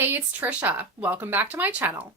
Hey, it's Trisha. Welcome back to my channel.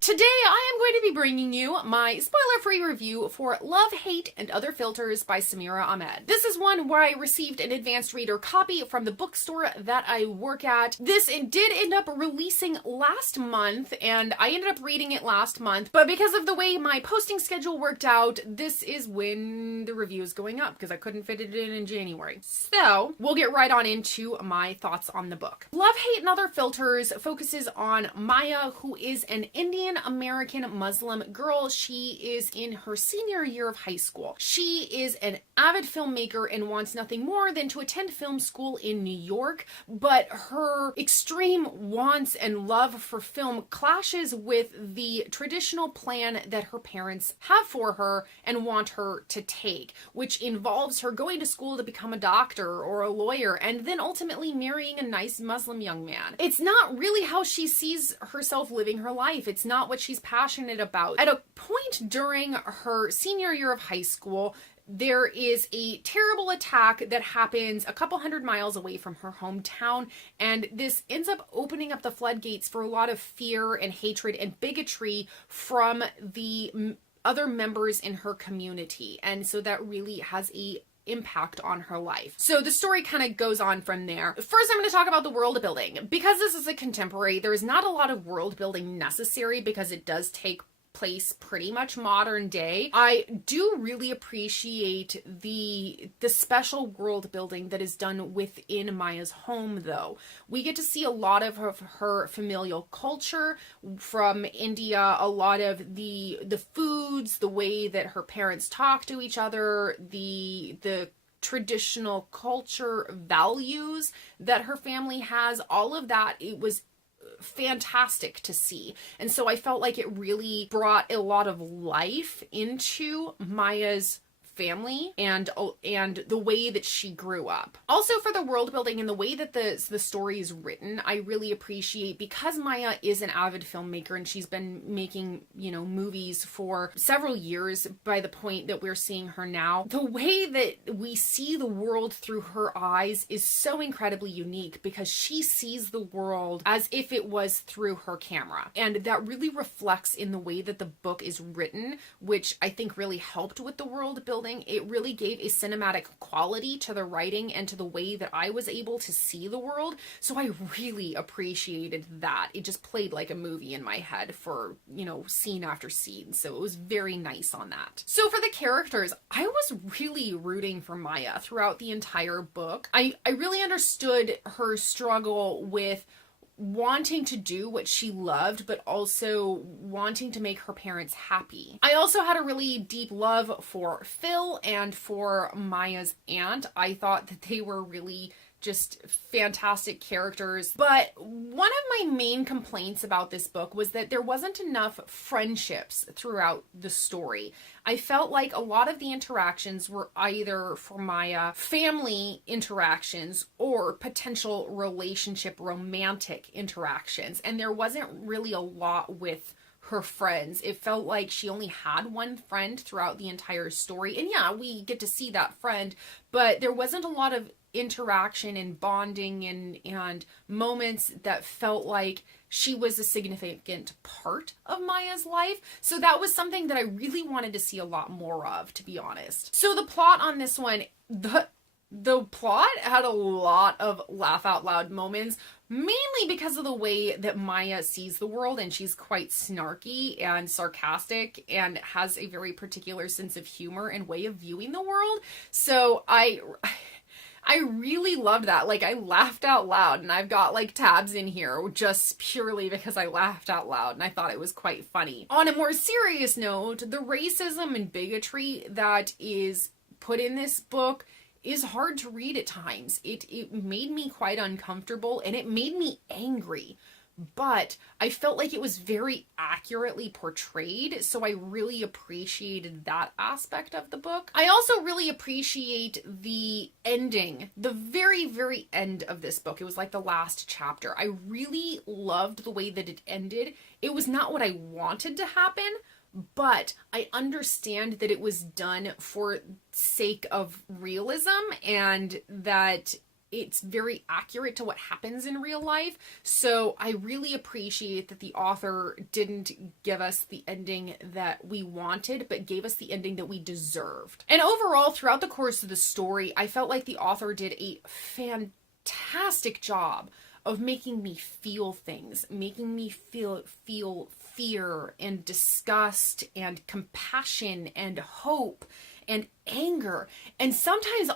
Today I am going to be bringing you my spoiler-free review for Love, Hate, and Other Filters by Samira Ahmed. This is one where I received an advanced reader copy from the bookstore that I work at. This did end up releasing last month, and I ended up reading it last month, but because of the way my posting schedule worked out, this is when the review is going up because I couldn't fit it in January. So we'll get right on into my thoughts on the book. Love, Hate, and Other Filters focuses on Maya, who is an Indian American Muslim girl. She is in her senior year of high school. She is an avid filmmaker and wants nothing more than to attend film school in New York, but her extreme wants and love for film clashes with the traditional plan that her parents have for her and want her to take, which involves her going to school to become a doctor or a lawyer and then ultimately marrying a nice Muslim young man. It's not really how she sees herself living her life. It's not what she's passionate about. At a point during her senior year of high school, there is a terrible attack that happens a couple hundred miles away from her hometown, and this ends up opening up the floodgates for a lot of fear and hatred and bigotry from the other members in her community, and so that really has a impact on her life. So the story kind of goes on from there. First, I'm going to talk about the world building. Because this is a contemporary, there is not a lot of world building necessary because it does take place pretty much modern day. I do really appreciate the special world building that is done within Maya's home, though. We get to see a lot of her familial culture from India, a lot of the foods, the way that her parents talk to each other, the traditional culture values that her family has, all of that. It was fantastic to see. And so I felt like it really brought a lot of life into Maya's family and the way that she grew up. Also, for the world building and the way that the story is written, I really appreciate, because Maya is an avid filmmaker and she's been making, movies for several years by the point that we're seeing her now. The way that we see the world through her eyes is so incredibly unique because she sees the world as if it was through her camera. And that really reflects in the way that the book is written, which I think really helped with the world building. It really gave a cinematic quality to the writing and to the way that I was able to see the world. So I really appreciated that. It just played like a movie in my head for, scene after scene. So it was very nice on that. So for the characters, I was really rooting for Maya throughout the entire book. I really understood her struggle with wanting to do what she loved, but also wanting to make her parents happy. I also had a really deep love for Phil and for Maya's aunt. I thought that they were really just fantastic characters. But one of my main complaints about this book was that there wasn't enough friendships throughout the story. I felt like a lot of the interactions were either, for Maya, family interactions or potential relationship romantic interactions. And there wasn't really a lot with her friends. It felt like she only had one friend throughout the entire story. And yeah, we get to see that friend, but there wasn't a lot of interaction and bonding and moments that felt like she was a significant part of Maya's life. So that was something that I really wanted to see a lot more of, to be honest. So the plot on this one, the plot had a lot of laugh out loud moments, mainly because of the way that Maya sees the world, and she's quite snarky and sarcastic and has a very particular sense of humor and way of viewing the world. So I really loved that. Like, I laughed out loud, and I've got like tabs in here just purely because I laughed out loud and I thought it was quite funny. On a more serious note, the racism and bigotry that is put in this book is hard to read at times. It made me quite uncomfortable and it made me angry. But I felt like it was very accurately portrayed, so I really appreciated that aspect of the book. I also really appreciate the ending, the very, very end of this book. It was like the last chapter. I really loved the way that it ended. It was not what I wanted to happen, but I understand that it was done for sake of realism and that it's very accurate to what happens in real life. So I really appreciate that the author didn't give us the ending that we wanted, but gave us the ending that we deserved. And overall, throughout the course of the story, I felt like the author did a fantastic job of making me feel things, making me feel fear and disgust and compassion and hope and anger. And sometimes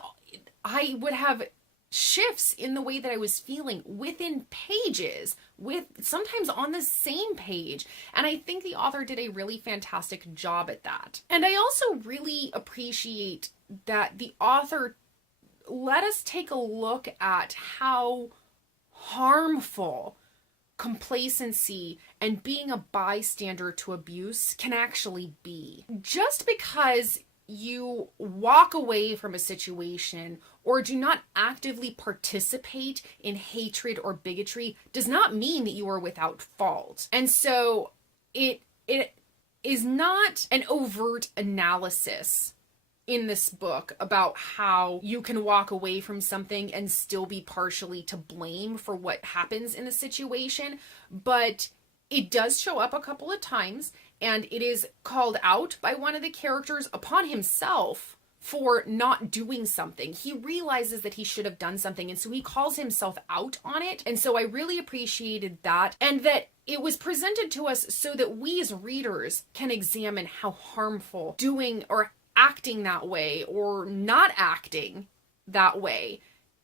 I would have shifts in the way that I was feeling within pages, with sometimes on the same page. And I think the author did a really fantastic job at that. And I also really appreciate that the author let us take a look at how harmful complacency and being a bystander to abuse can actually be. Just because you walk away from a situation or do not actively participate in hatred or bigotry does not mean that you are without fault. And so it is not an overt analysis in this book about how you can walk away from something and still be partially to blame for what happens in a situation, but it does show up a couple of times, and it is called out by one of the characters upon himself for not doing something. He realizes that he should have done something, and so he calls himself out on it. And so I really appreciated that, and that it was presented to us so that we as readers can examine how harmful doing or acting that way or not acting that way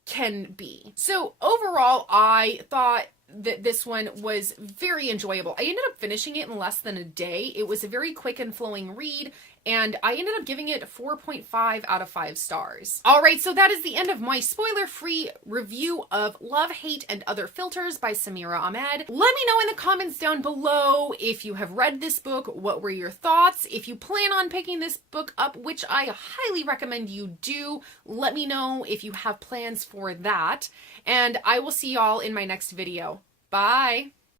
can be. So overall, I thought that this one was very enjoyable. I ended up finishing it in less than a day. It was a very quick and flowing read, and I ended up giving it 4.5 out of 5 stars. All right, so that is the end of my spoiler-free review of Love, Hate, and Other Filters by Samira Ahmed. Let me know in the comments down below if you have read this book, what were your thoughts? If you plan on picking this book up, which I highly recommend you do, let me know if you have plans for that. And I will see y'all in my next video. Bye!